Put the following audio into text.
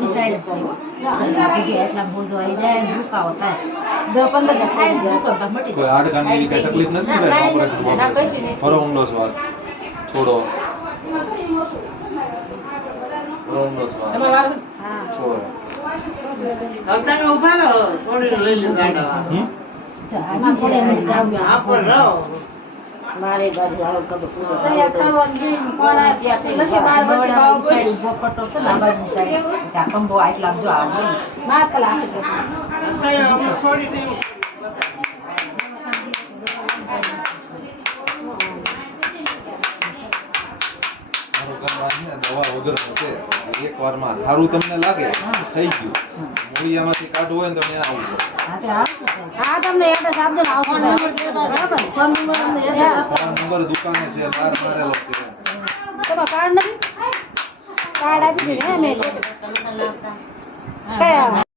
ડાબી સાઈડ થાય એટલા મોજો આવી જાય ને દુખાવો થાય 10-15 દિવસ થાય ને દુખાવો મટી કોઈ આડકાની કઈ તકલીફ નથી ને ઓપરેશન ના કશું નહીં ફરો ઊંડો શ્વાસ છોડો ફરો ઊંડો શ્વાસ હા છોડો તમે ઉભા રહો છોડીને લઈ લો ગાડી આમાં પડે નહીં જાવ આપણે રહો મારે બાજુ આવો કબો પૂછો ચલ્યા ખાવાની કોણા ત્યાંથી લખી 12 વર્ષે બાવ બોલી બોપટો છે ને આ બાજુ સાઈડ ત્યાં કંબો આટલા જો આ બોલી માતલા આપી અમે છોડી દઈએ દવા વગર છે એક વારમાં સારું તમને લાગે થઈ ગયું મૂળિયામાંથી કાઢવું હોય ને તો ત્યાં આવવું હા તે આવશે હા તમને એડ્રેસ આપજો ને આવજો બરાબર ફોન નંબર અમને એડ્રેસ આપો નંબર દુકાને છે બહાર મારેલો છે તમારો કાર્ડ નથી કાર્ડ આપી દીધું હે મેં કયા